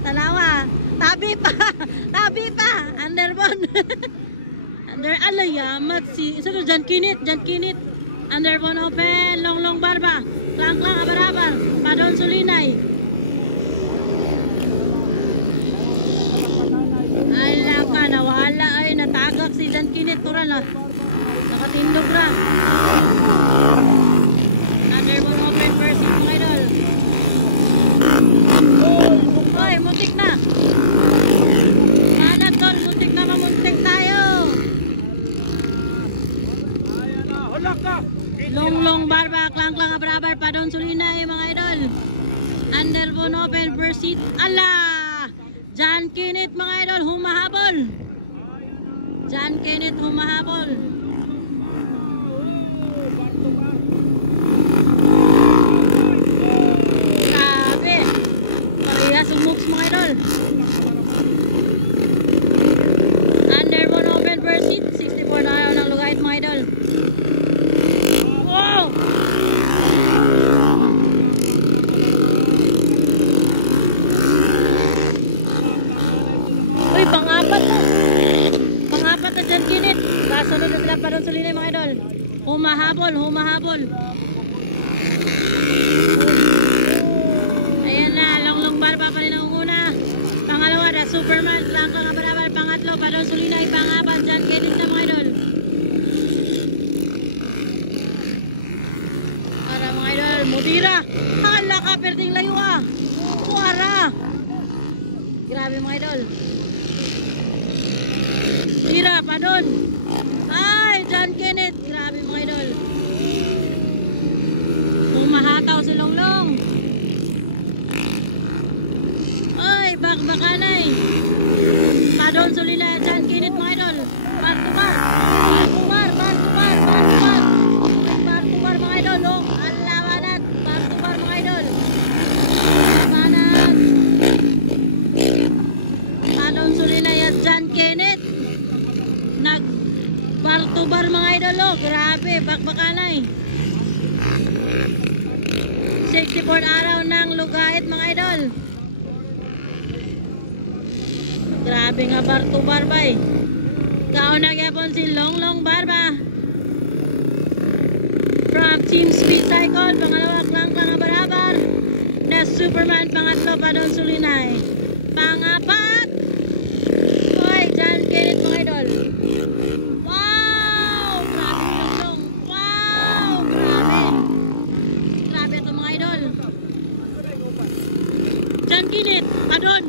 Tanawa. Tabi pa. Tabi pa. Underbone. Under alayamat si isa to Jan Kinit. Underbone open. Long barba. Klang abar-abar. Padon Sulinay. Ala ka nawala ay natagak si Jan Kinit turan na. Nakatindog ra. Underbone open first hit mga idol. Hoy, muntik na. Mana tol, muntik na mamuntik tayo. Long barba, klang abrabar pa doon Sulinay mga idol. Underbone open first hit. Ala! Jan Kinit mga idol, humahabol. Jan Kinit humahabol. Sumuks mga idol. Underbone open first hit. 64 na araw ng lugait mga idol. Wow! Uy, pang-apat na. Pang-apat na Jan Kinit. Kasunod na sila pa rin Sulinay mga idol. Humahabol. Barba pa rin ang una. Pangalawa na Superman. Klang abar-abar. Pangatlo Padon Sulinay. Pangapat Jan Kinit na mga idol. Para mga idol. Mutira. Hala ka perding layo ah. Kuwara. Grabe mga idol. Tira Padon. Ay Jan Kinit. Grabe mga idol. Umahataw si Longlong. Bakbakanay. Padon Sulinay, Jan Kinit mga idol. Bartubar mga idol. Oh, alawanat. Bartubar mga idol. Alawanat. Padon Sulinay at Jan Kinit. Bartubar mga idol. Oh, grabe. Bakbakanay. 64 araw ng lugait mga idol. Grabe nga Bartubar bay. Kauna gyapon si Long Barba. From Team Speed Cycle, pangalawa klang abar-abar. Na Superman pangatlo Padon Sulinay. Pangapat. Hoy, Jan Kinit mga idol. Wow! Grabe Long. Wow! Grabe ito mga idol. Jan Kinit, Padon,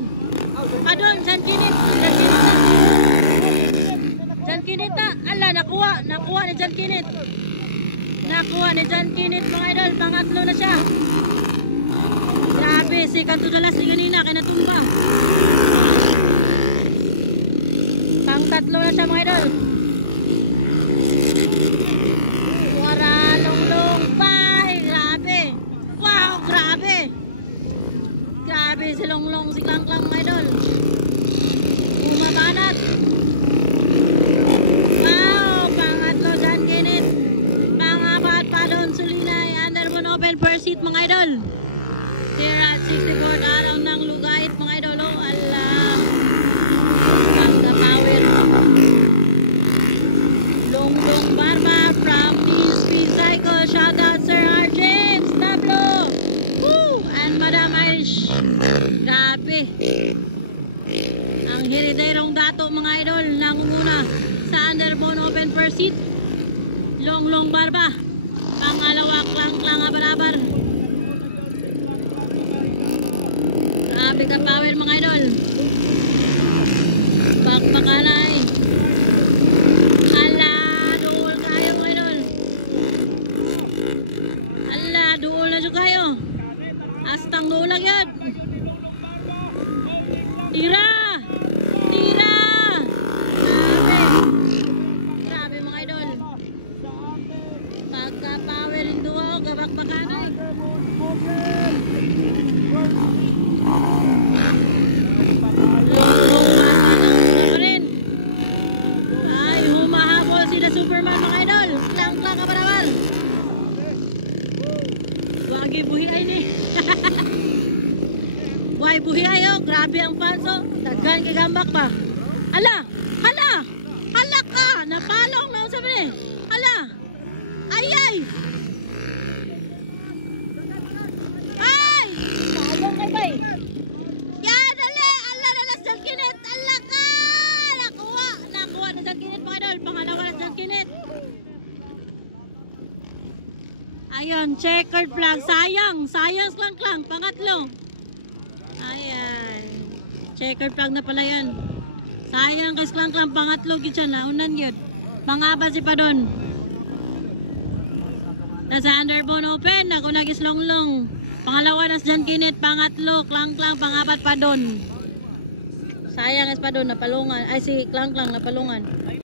Jan Kinit. Jan Kinit na. Ala, nakuha ni Jan Kinit. Nakuha ni Jan Kinit mga idol. Pangatlo na siya. Grabe, si Kanto Dalas ni ganina, kaya natumba. Pang-tatlo na siya mga idol. Wara, Longlong, bye. Grabe. Wow, grabe. Grabe si Longlong, si Klang mga idol. Bumabanat. Wow, pangatlo Jan Kinit. Pangapat Padon Sulinay. Underbone open first hit mga idol. Tira at 64 araw ng lugait mga idol. Oh, Allah. Pagka-power. Longlong Barba from Team Speed Cycle. Shout out Sir R. James Tablo. Woo! And Madam Irish. Grabe. Ang heriderong dato mga idol nangunguna sa underbone open first hit. Longlong Barba. Pangalawa klang abar-abar. Grabe ka power mga idol. Bakbakanay. Ala, duol kayo mga idol. Ala, duol na dyan kayo. Astang duolag yan. Tira! Tira! Grabe mga idol. Pagka-power in duo, gabakbakanay. Ay, humahabol sila Superman mga idol. Klang kabarawal. Wagi buhi ay ni. Why buhi ay kayo. Grabe ang panso. Daghan kay gambak ba? Ala! Hala! Hala ka! Napalong na sabi ni. Hala! Ay ay! Ay! Palong kay bay. Yan! Dali! Ala na nas dyan kinit! Ala ka! Nakuha! Nakuha na dyan kinit mga idol. Pangalawa na dyan kinit. Ayun, checkered flag. Sayang! Sayang klang-klang. Pangatlo. Ayan. Checkered flag na pala yan. Sayang kay klang-klang. Pangatlo gid siya. Naunan yun. Pangaba si Padon. Nasa underbone open. Ako nagis long-long. Pangalawa nas dyan kinit. Pangatlo. Klang-klang. Pangapat Padon. Sayang is Padon. Napalungan. Ay si klang-klang napalungan.